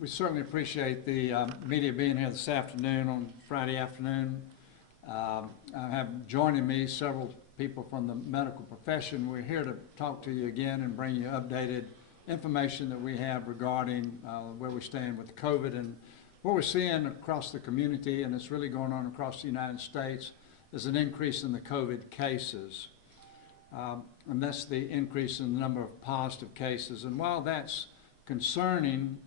we certainly appreciate the media being here this afternoon on Friday afternoon. I have joining me several people from the medical profession. We're here to talk to you again and bring you updated information that we have regarding where we stand with COVID and what we're seeing across the community, and it's really going on across the United States, is an increase in the COVID cases. And that's the increase in the number of positive cases. And while that's concerning,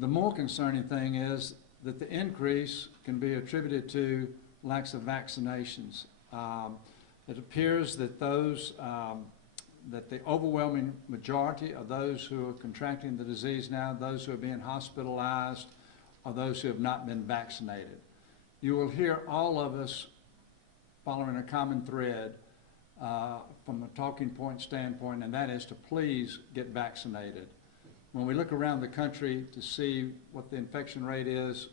the more concerning thing is that the increase can be attributed to lacks of vaccinations. It appears that that the overwhelming majority of those who are contracting the disease now, those who are being hospitalized, are those who have not been vaccinated. You will hear all of us following a common thread from a talking point standpoint, and that is to please get vaccinated. When we look around the country to see what the infection rate is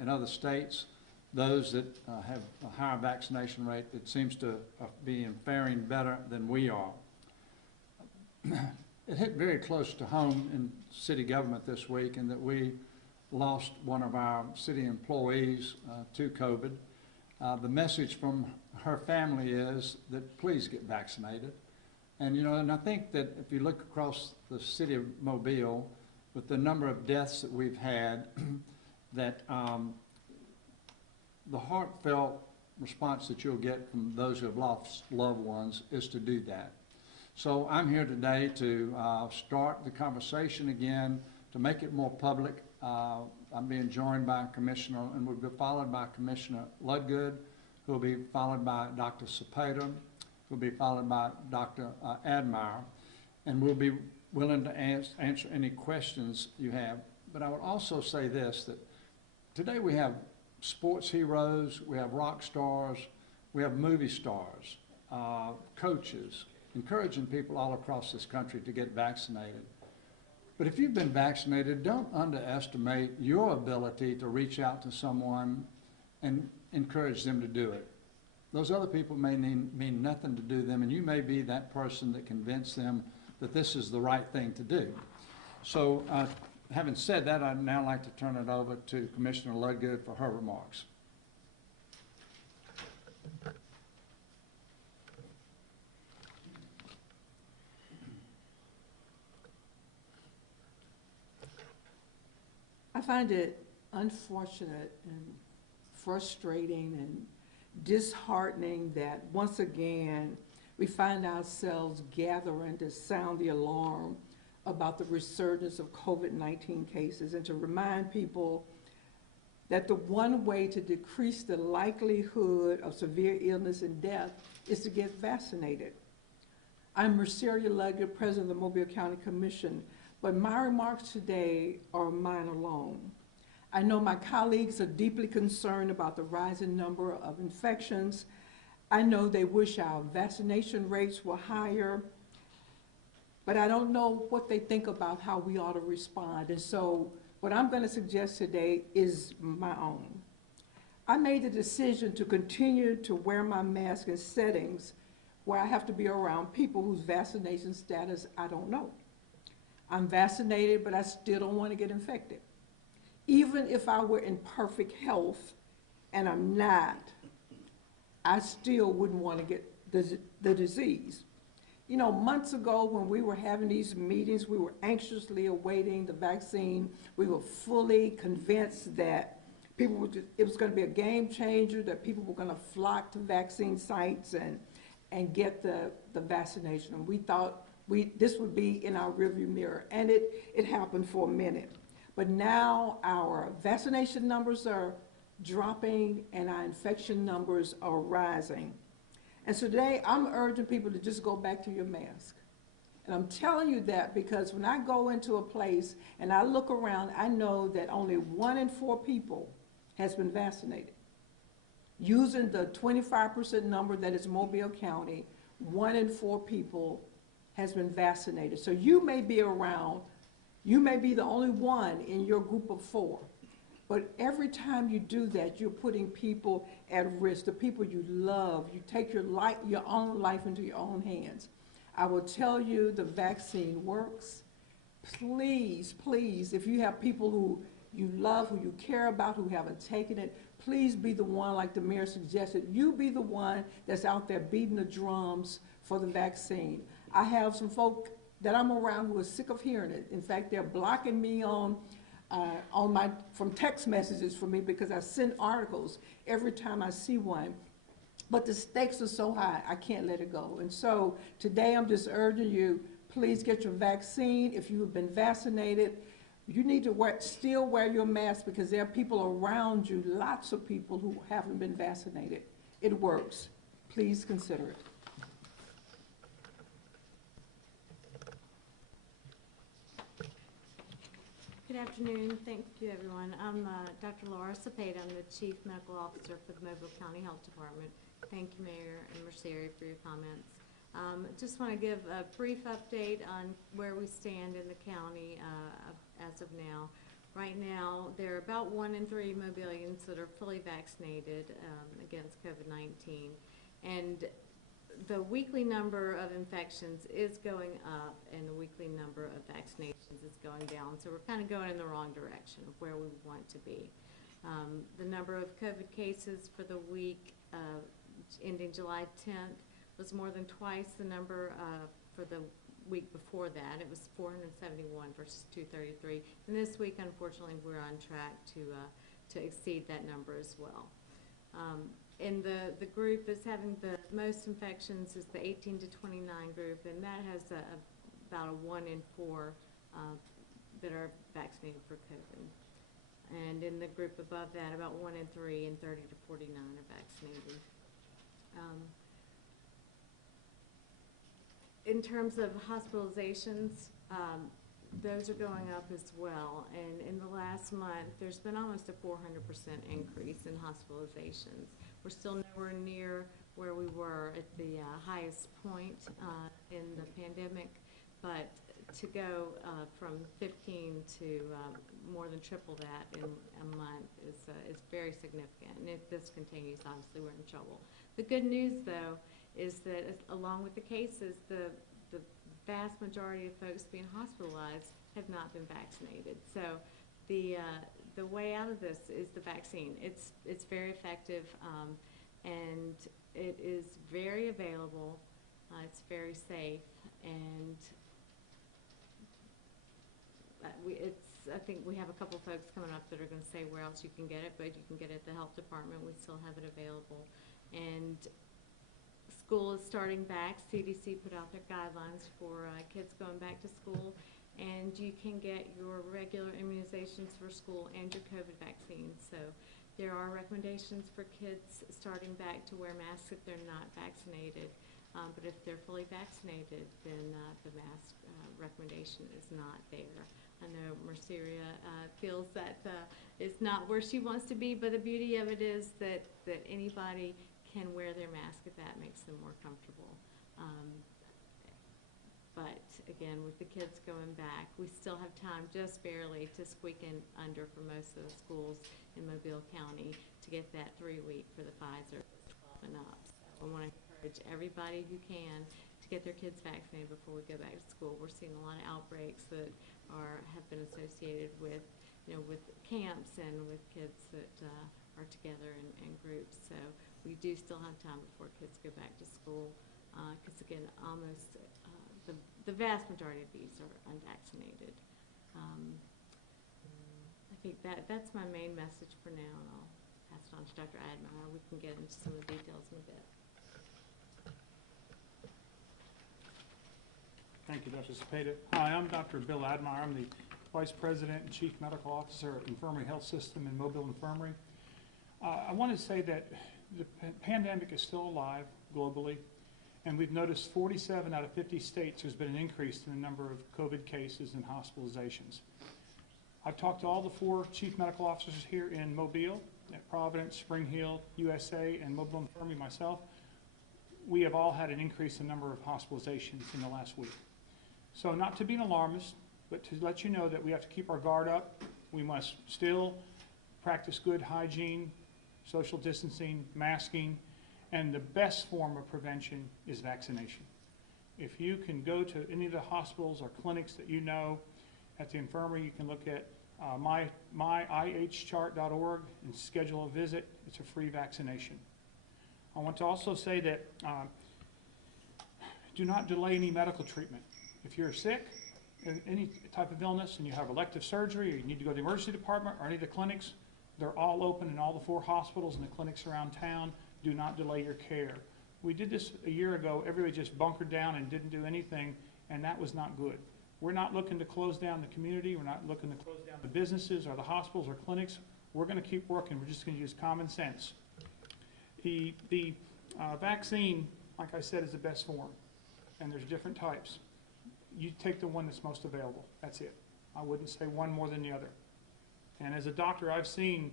in other states, those that have a higher vaccination rate, it seems to be faring better than we are. It hit very close to home in city government this week in that we lost one of our city employees to COVID. The message from her family is that please get vaccinated. And and I think that if you look across the city of Mobile, with the number of deaths that we've had, that the heartfelt response that you'll get from those who have lost loved ones is to do that. So I'm here today to start the conversation again, to make it more public. I'm being joined by a commissioner, and we'll be followed by Commissioner Ludgood, who will be followed by Dr. Cepeda, who will be followed by Dr. Admire, and we'll be willing to answer any questions you have. But I would also say this, that today we have sports heroes, we have rock stars, we have movie stars, coaches, encouraging people all across this country to get vaccinated. But if you've been vaccinated, don't underestimate your ability to reach out to someone and encourage them to do it. Those other people may mean nothing to do them, and you may be that person that convinced them that this is the right thing to do. So having said that, I'd now like to turn it over to Commissioner Ludgood for her remarks. I find it unfortunate and frustrating and disheartening that once again we find ourselves gathering to sound the alarm about the resurgence of COVID-19 cases, and to remind people that the one way to decrease the likelihood of severe illness and death is to get vaccinated. I'm Merceria Ludgood, President of the Mobile County Commission, but my remarks today are mine alone. I know my colleagues are deeply concerned about the rising number of infections. I know they wish our vaccination rates were higher, but I don't know what they think about how we ought to respond. And so what I'm going to suggest today is my own. I made the decision to continue to wear my mask in settings where I have to be around people whose vaccination status I don't know. I'm vaccinated, but I still don't want to get infected. Even if I were in perfect health, and I'm not, I still wouldn't want to get the disease. You know, months ago when we were having these meetings, we were anxiously awaiting the vaccine. We were fully convinced that it was going to be a game changer, that people were going to flock to vaccine sites and get the vaccination. And we thought this would be in our rearview mirror, and it happened for a minute. But now our vaccination numbers are dropping and our infection numbers are rising. And so today I'm urging people to just go back to your mask. And I'm telling you that because when I go into a place and I look around, I know that only 1 in 4 people has been vaccinated. Using the 25% number that is Mobile County, 1 in 4 people has been vaccinated. So you may be around, you may be the only one in your group of 4. But every time you do that, you're putting people at risk, the people you love. You take your own life into your own hands. I will tell you the vaccine works. please, please, if you have people who you love, who you care about, who haven't taken it, please be the one, like the mayor suggested, you be the one that's out there beating the drums for the vaccine. I have some folk that I'm around who are sick of hearing it. In fact, they're blocking me from text messages for me because I send articles every time I see one. But the stakes are so high, I can't let it go. And so today I'm just urging you, please get your vaccine. If you have been vaccinated, you need to still wear your mask because there are people around you, lots of people who haven't been vaccinated. It works. Please consider it. Good afternoon. Thank you, everyone. I'm Dr. Laura Cepeda. I'm the Chief Medical Officer for the Mobile County Health Department. Thank you, Mayor and Mercier, for your comments. Just want to give a brief update on where we stand in the county as of now. Right now, there are about 1 in 3 Mobilians that are fully vaccinated against COVID-19. And the weekly number of infections is going up and the weekly number of vaccinations is going down. So we're kind of going in the wrong direction of where we want to be. The number of COVID cases for the week ending July 10th was more than twice the number for the week before that. It was 471 versus 233. And this week, unfortunately, we're on track to exceed that number as well. And the group that's having the most infections is the 18 to 29 group, and that has about a 1 in 4 that are vaccinated for COVID. And in the group above that, about 1 in 3 and 30 to 49 are vaccinated. In terms of hospitalizations, those are going up as well. And in the last month, there's been almost a 400% increase in hospitalizations. We're still nowhere near where we were at the highest point in the pandemic, but to go from 15 to more than triple that in a month is very significant. And if this continues, obviously we're in trouble. The good news, though, is that along with the cases, the vast majority of folks being hospitalized have not been vaccinated. So the way out of this is the vaccine. It's very effective, and it is very available. It's very safe, and I think we have a couple folks coming up that are going to say where else you can get it, but you can get it at the health department. We still have it available. And school is starting back. CDC put out their guidelines for kids going back to school, and you can get your regular immunizations for school and your COVID vaccine. So there are recommendations for kids starting back to wear masks if they're not vaccinated. But if they're fully vaccinated, then the mask recommendation is not there. I know Merceria feels that it's not where she wants to be, but the beauty of it is that anybody can wear their mask if that makes them more comfortable. But again, with the kids going back, we still have time just barely to squeak in under for most of the schools in Mobile County to get that 3-week for the Pfizer 12 and up. So I want to encourage everybody who can to get their kids vaccinated before we go back to school. We're seeing a lot of outbreaks that have been associated with, with camps and with kids that are together in groups. So we do still have time before kids go back to school, because again, almost the vast majority of these are unvaccinated. I think that's my main message for now, and I'll pass it on to Dr. Admire. We can get into some of the details in a bit. Thank you, Dr. Cepeda. Hi, I'm Dr. Bill Admire. I'm the Vice President and Chief Medical Officer at Infirmary Health System in Mobile Infirmary. I want to say that the pandemic is still alive globally, and we've noticed 47 out of 50 states there's been an increase in the number of COVID cases and hospitalizations. I've talked to all the 4 chief medical officers here in Mobile, at Providence, Spring Hill, USA, and Mobile Infirmary myself. We have all had an increase in number of hospitalizations in the last week. So not to be an alarmist, but to let you know that we have to keep our guard up. We must still practice good hygiene, social distancing, masking, and the best form of prevention is vaccination. If you can go to any of the hospitals or clinics that you know, at the infirmary. You can look at myihchart.org and schedule a visit. It's a free vaccination. I want to also say that do not delay any medical treatment. If you're sick, any type of illness, and you have elective surgery, or you need to go to the emergency department or any of the clinics, they're all open in all the 4 hospitals and the clinics around town. Do not delay your care. We did this a year ago. Everybody just bunkered down and didn't do anything, and that was not good. We're not looking to close down the community. We're not looking to close down the businesses or the hospitals or clinics. We're going to keep working. We're just going to use common sense. The vaccine, like I said, is the best form, and there's different types. You take the one that's most available. That's it. I wouldn't say one more than the other. And as a doctor, I've seen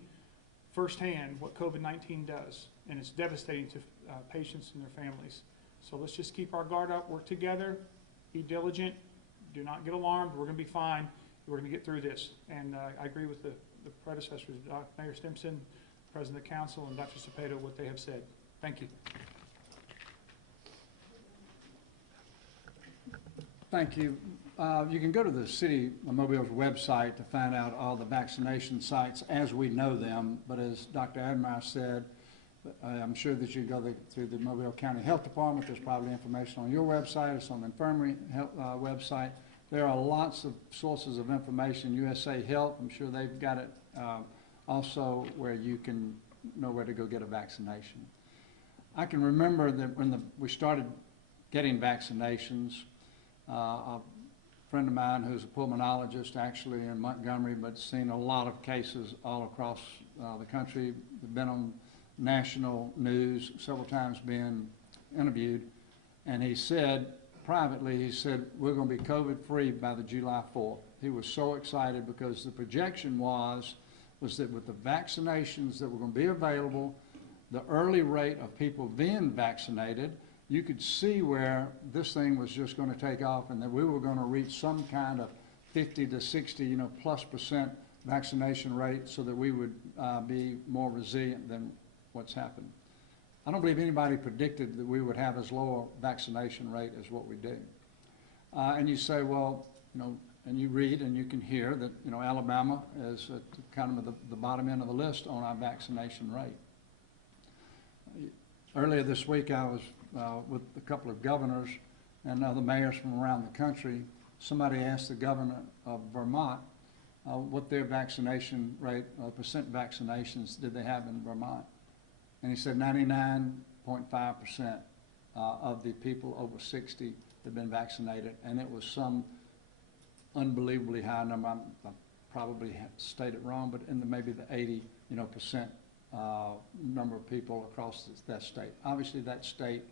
firsthand what COVID-19 does, and it's devastating to patients and their families. So let's just keep our guard up, work together, be diligent, do not get alarmed. We're going to be fine. We're going to get through this. And I agree with the predecessors, Mayor Stimson, President of the Council, and Dr. Cepeda, what they have said. Thank you. Thank you. You can go to the City of Mobile's website to find out all the vaccination sites as we know them, but as Dr. Admire said, I'm sure that you go through the Mobile County Health Department. There's probably information on your website. It's on the Infirmary website. There are lots of sources of information. USA Health, I'm sure they've got it also, where you can know where to go get a vaccination. I can remember that when we started getting vaccinations, a friend of mine who's a pulmonologist actually in Montgomery, but seen a lot of cases all across the country, been on national news several times, being interviewed, and he said privately, he said, we're going to be COVID-free by the July 4th. He was so excited because the projection was that with the vaccinations that were going to be available, the early rate of people being vaccinated, you could see where this thing was just going to take off, and that we were going to reach some kind of 50 to 60, +% vaccination rate, so that we would be more resilient than what's happened. I don't believe anybody predicted that we would have as low a vaccination rate as what we do. And you say, well, and you read and you can hear that, Alabama is at kind of the bottom end of the list on our vaccination rate. Earlier this week, I was with a couple of governors and other mayors from around the country. Somebody asked the governor of Vermont what their vaccination rate, percent vaccinations did they have in Vermont. And he said 99.5% of the people over 60 had been vaccinated, and it was some unbelievably high number. I probably stated it wrong, but in maybe the 80% number of people across that state. Obviously, that state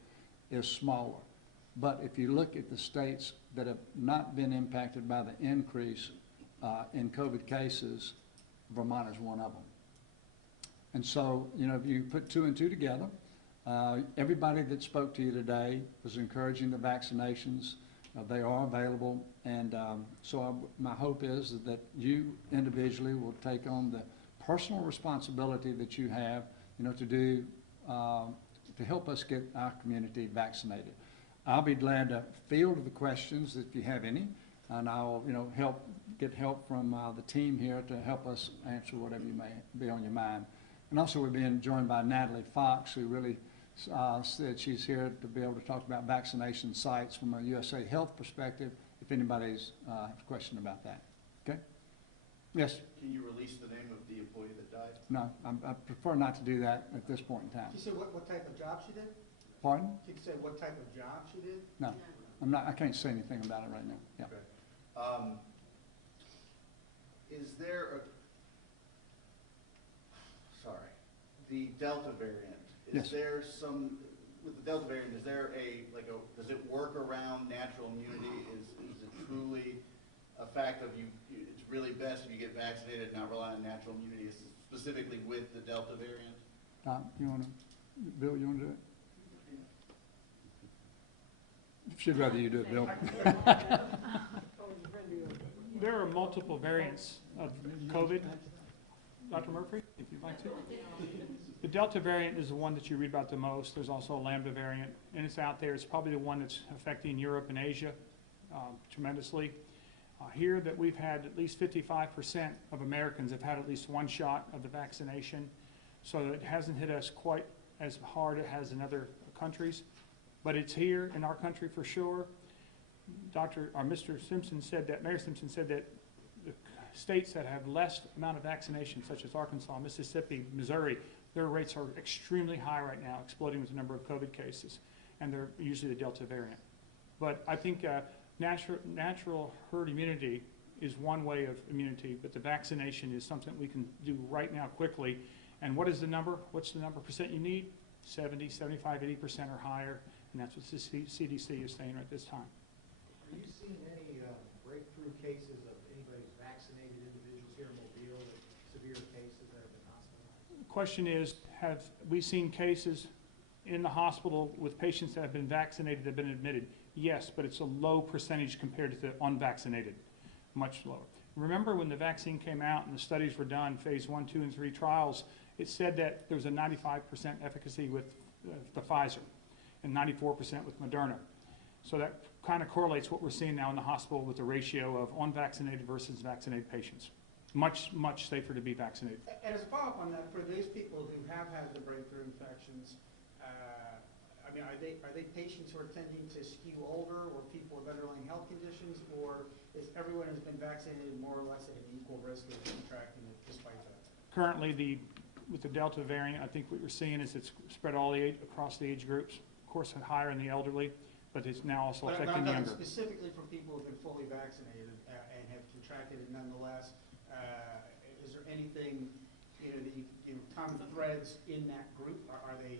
is smaller, but if you look at the states that have not been impacted by the increase in COVID cases, Vermont is one of them. And so, if you put 2 and 2 together, everybody that spoke to you today was encouraging the vaccinations. They are available, and my hope is that you individually will take on the personal responsibility that you have, to do to help us get our community vaccinated. I'll be glad to field the questions if you have any, and I'll get help from the team here to help us answer whatever you may be on your mind. And also, we're being joined by Natalie Fox, who really said she's here to be able to talk about vaccination sites from a USA Health perspective, if anybody's has a question about that. Okay? Yes? Can you release the name of the employee that died? No, I prefer not to do that at this point in time. Can you say what type of job she did? Pardon? Can you say what type of job she did? No, I can't say anything about it right now. Yeah. Okay. Is there the Delta variant, Yes. there some, with the Delta variant, is there does it work around natural immunity? Is it truly a fact of it's really best if you get vaccinated and not rely on natural immunity, specifically with the Delta variant? Tom, Bill, you want to do it? She'd rather you do it, Bill. There are multiple variants of COVID. Dr. Murphy, if you'd like to. The Delta variant is the one that you read about the most. There's also a Lambda variant, and it's out there. It's probably the one that's affecting Europe and Asia tremendously. Here that we've had at least 55% of Americans have had at least one shot of the vaccination, so it hasn't hit us quite as hard as it has in other countries, but it's here in our country for sure. Mr. Simpson said that, Mayor Simpson said that the states that have less amount of vaccination, such as Arkansas, Mississippi, Missouri, their rates are extremely high right now, exploding with the number of COVID cases, and they're usually the Delta variant. But I think natural herd immunity is one way of immunity, but the vaccination is something we can do right now quickly. And what is the number? What's the number percent you need? 70, 75, 80% or higher, and that's what the CDC is saying right this time. Are you seeing any breakthrough cases of anybody vaccinated individuals here in Mobile with severe cases that have been hospitalized? The question is, have we seen cases in the hospital with patients that have been vaccinated that have been admitted? Yes, but it's a low percentage compared to the unvaccinated, much lower. Remember when the vaccine came out and the studies were done, phase 1, 2, and 3 trials, it said that there was a 95% efficacy with the Pfizer and 94% with Moderna. So that kind of correlates what we're seeing now in the hospital with the ratio of unvaccinated versus vaccinated patients. Much, much safer to be vaccinated. And as a follow-up on that, for those people who have had the breakthrough infections, I mean, are they patients who are tending to skew older or people with underlying health conditions, or is everyone who's been vaccinated more or less at an equal risk of contracting it despite that? Currently, with the Delta variant, I think what we're seeing is it's spread across the age groups. Of course, higher in the elderly, but it's now also affecting the younger. Specifically for people who've been fully vaccinated and have contracted it nonetheless, is there anything, common threads in that group? Are they,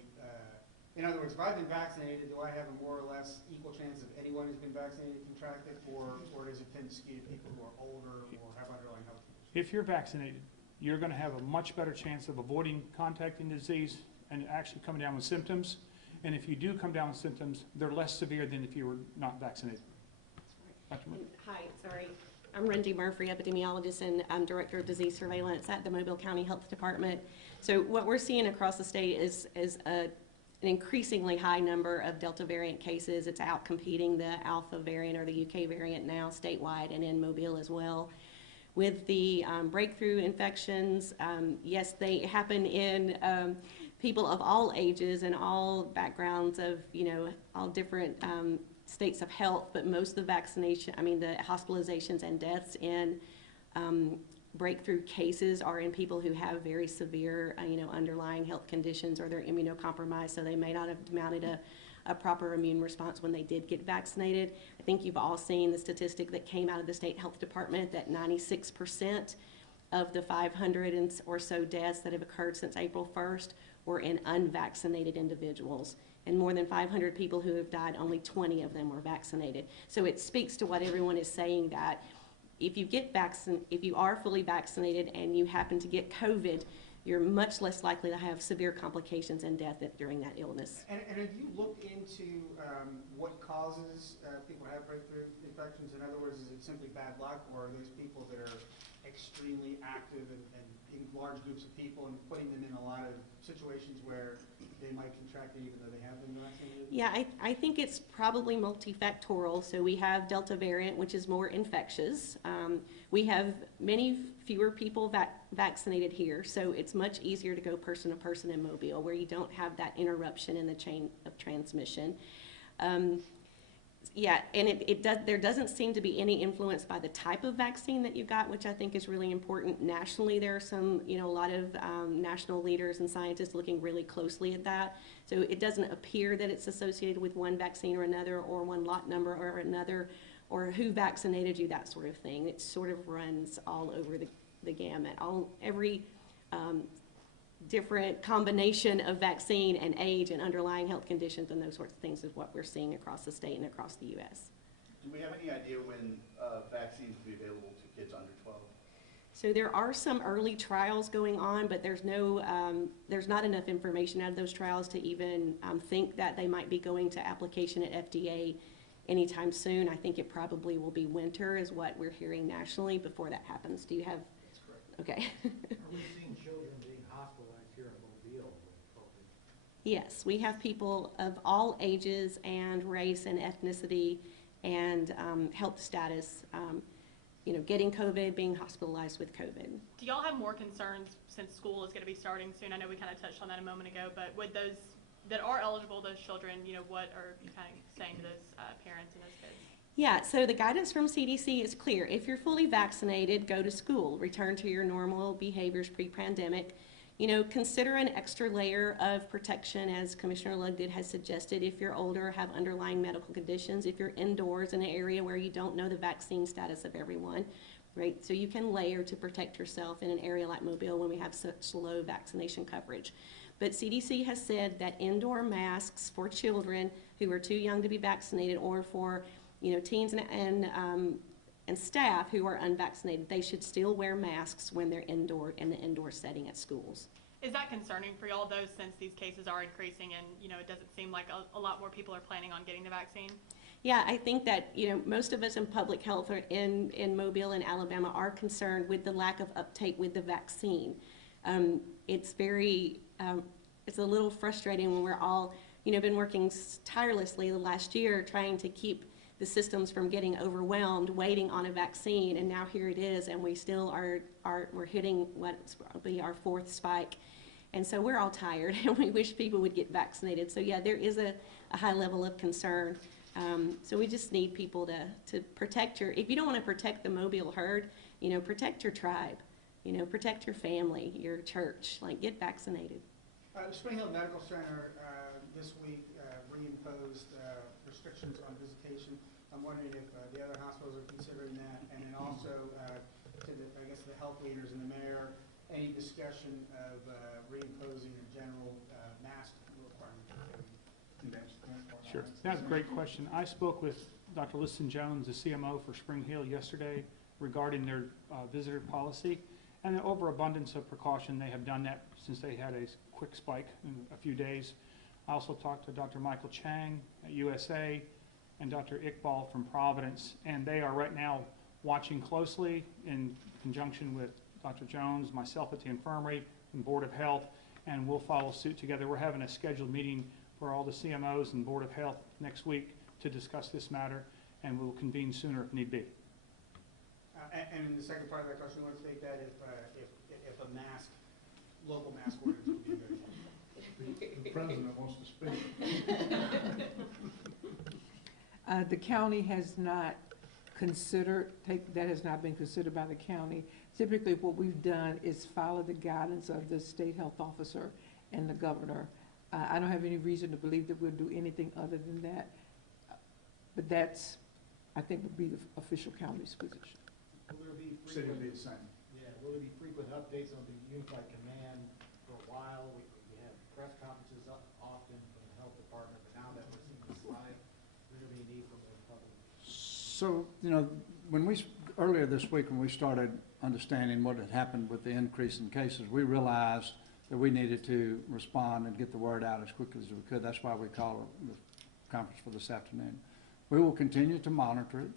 in other words, if I've been vaccinated, do I have a more or less equal chance of anyone who's been vaccinated to contract it, or does it tend to skew people who are older or have underlying health conditions? If you're vaccinated, you're going to have a much better chance of avoiding contacting the disease and actually coming down with symptoms. And if you do come down with symptoms, they're less severe than if you were not vaccinated. Dr. Murphy. Hi, sorry. I'm Rendy Murphy, epidemiologist and Director of Disease Surveillance at the Mobile County Health Department. So what we're seeing across the state is an increasingly high number of Delta variant cases. It's outcompeting the Alpha variant or the UK variant now statewide and in Mobile as well. With the breakthrough infections, yes, they happen in people of all ages and all backgrounds of, all different states of health, but most of the the hospitalizations and deaths in breakthrough cases are in people who have very severe, underlying health conditions, or they're immunocompromised, so they may not have mounted a proper immune response when they did get vaccinated. I think you've all seen the statistic that came out of the state health department that 96% of the 500 or so deaths that have occurred since April 1st were in unvaccinated individuals. And more than 500 people who have died, only 20 of them were vaccinated. So it speaks to what everyone is saying, that if you are fully vaccinated and you happen to get COVID, you're much less likely to have severe complications and death during that illness. And have you looked into what causes people to have breakthrough infections? In other words, is it simply bad luck, or are those people that are extremely active and in large groups of people and putting them in a lot of situations where they might contract it even though they have been vaccinated? Yeah, I think it's probably multifactorial. So we have Delta variant, which is more infectious. We have many fewer people vaccinated here, so it's much easier to go person to person in Mobile, where you don't have that interruption in the chain of transmission. Yeah, and there doesn't seem to be any influence by the type of vaccine that you got, which I think is really important. Nationally, there are some, a lot of national leaders and scientists looking really closely at that. So it doesn't appear that it's associated with one vaccine or another, or one lot number or another, or who vaccinated you, that sort of thing. It sort of runs all over the gamut. Every different combination of vaccine and age and underlying health conditions and those sorts of things is what we're seeing across the state and across the U.S. Do we have any idea when vaccines will be available to kids under 12? So there are some early trials going on, but there's not enough information out of those trials to even think that they might be going to application at FDA anytime soon. I think it probably will be winter is what we're hearing nationally before that happens. Do you have? That's correct. Okay. Are we seeing children being hospitalized here in Mobile with COVID? Yes, we have people of all ages and race and ethnicity and health status getting COVID, being hospitalized with COVID. Do y'all have more concerns since school is going to be starting soon? I know we kind of touched on that a moment ago, but with those that are eligible, those children, what are you kind of saying to those parents and those kids? Yeah, so the guidance from CDC is clear. If you're fully vaccinated, go to school, return to your normal behaviors pre-pandemic. Consider an extra layer of protection, as Commissioner Lugdid has suggested, if you're older, have underlying medical conditions, if you're indoors in an area where you don't know the vaccine status of everyone, right? So you can layer to protect yourself in an area like Mobile when we have such low vaccination coverage. But CDC has said that indoor masks for children who are too young to be vaccinated, or for teens and staff who are unvaccinated, they should still wear masks when they're in the indoor setting at schools. Is that concerning for y'all, though, since these cases are increasing and, it doesn't seem like a lot more people are planning on getting the vaccine? Yeah, I think that, most of us in public health or in Mobile and Alabama are concerned with the lack of uptake with the vaccine. It's a little frustrating when we're all, been working tirelessly the last year trying to keep the systems from getting overwhelmed, waiting on a vaccine, and now here it is, and we still we're hitting what's probably our fourth spike. And so we're all tired, and we wish people would get vaccinated. So yeah, there is a high level of concern. So we just need people to protect if you don't want to protect the Mobile herd, protect your tribe, protect your family, your church, get vaccinated. Spring Hill Medical Center this week reimposed restrictions on visitation. I'm wondering if the other hospitals are considering that, and then also to the health leaders and the mayor, any discussion of reimposing a general mask requirement. Sure, that's a great question. I spoke with Dr. Liston Jones, the CMO for Spring Hill, yesterday regarding their visitor policy. And the overabundance of precaution, they have done that since they had a quick spike in a few days. I also talked to Dr. Michael Chang at USA and Dr. Iqbal from Providence, and they are right now watching closely in conjunction with Dr. Jones, myself at the Infirmary, and Board of Health, and we'll follow suit together. We're having a scheduled meeting for all the CMOs and Board of Health next week to discuss this matter, and we'll convene sooner if need be. And in the second part of that question, I want to state that if a local mask ordinance would be good. The president wants to speak. The county has not that has not been considered by the county. Typically, what we've done is follow the guidance of the state health officer and the governor. I don't have any reason to believe that we'll do anything other than that. But that's, I think, would be the official county's position. Will there be City will frequent, be the same. yeah, will there be frequent updates on the unified command for a while? We have press conferences often from the health department, but now that we're seeing the slide, is there be a need for more public? So, earlier this week when we started understanding what had happened with the increase in cases, we realized that we needed to respond and get the word out as quickly as we could. That's why we called the conference for this afternoon. We will continue to monitor it,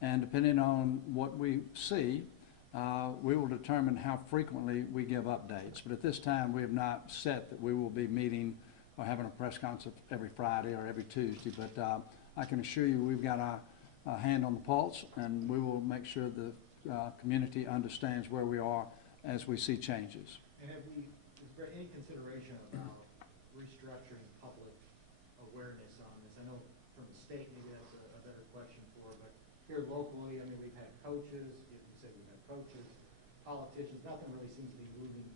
and depending on what we see, we will determine how frequently we give updates. But at this time, we have not set that we will be meeting or having a press conference every Friday or every Tuesday. But I can assure you we've got our hand on the pulse, and we will make sure the community understands where we are as we see changes. And is there any consideration about restructuring public awareness on this? I know from the state, maybe that's a better question for, but here locally, we've had coaches, you said we've had coaches, politicians, nothing really seems to be moving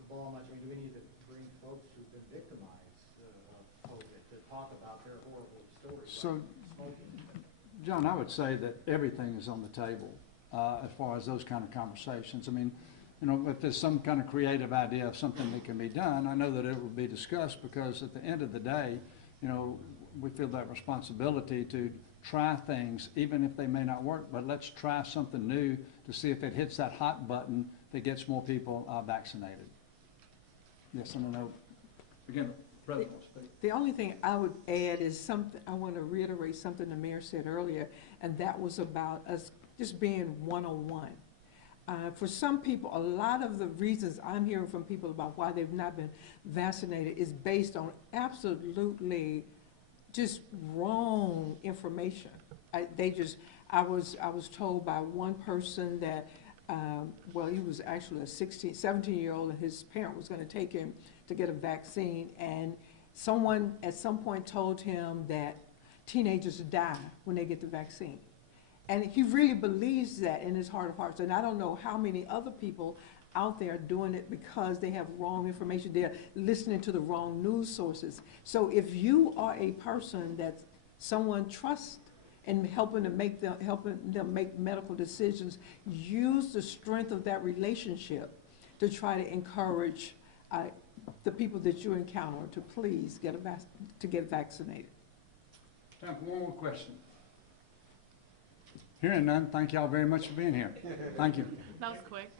the ball much. Do we need to bring folks who've been victimized of COVID to talk about their horrible stories? So, Smoking. John, I would say that everything is on the table as far as those kind of conversations. If there's some kind of creative idea of something that can be done, I know that it will be discussed, because at the end of the day, we feel that responsibility to try things, even if they may not work, but let's try something new to see if it hits that hot button that gets more people vaccinated. Yes, I don't know. Again, President will speak. The only thing I would add is I want to reiterate something the mayor said earlier, and that was about us just being one-on-one. For some people, a lot of the reasons I'm hearing from people about why they've not been vaccinated is based on absolutely just wrong information. I was told by one person that, well, he was actually a 17-year-old, and his parent was gonna take him to get a vaccine, and someone at some point told him that teenagers die when they get the vaccine. And he really believes that in his heart of hearts, and I don't know how many other people out there doing it because they have wrong information. They're listening to the wrong news sources. So if you are a person that someone trusts in helping them make medical decisions, use the strength of that relationship to try to encourage the people that you encounter to please get vaccinated. Time for one more question. Hearing none, thank y'all very much for being here. Thank you. That was quick.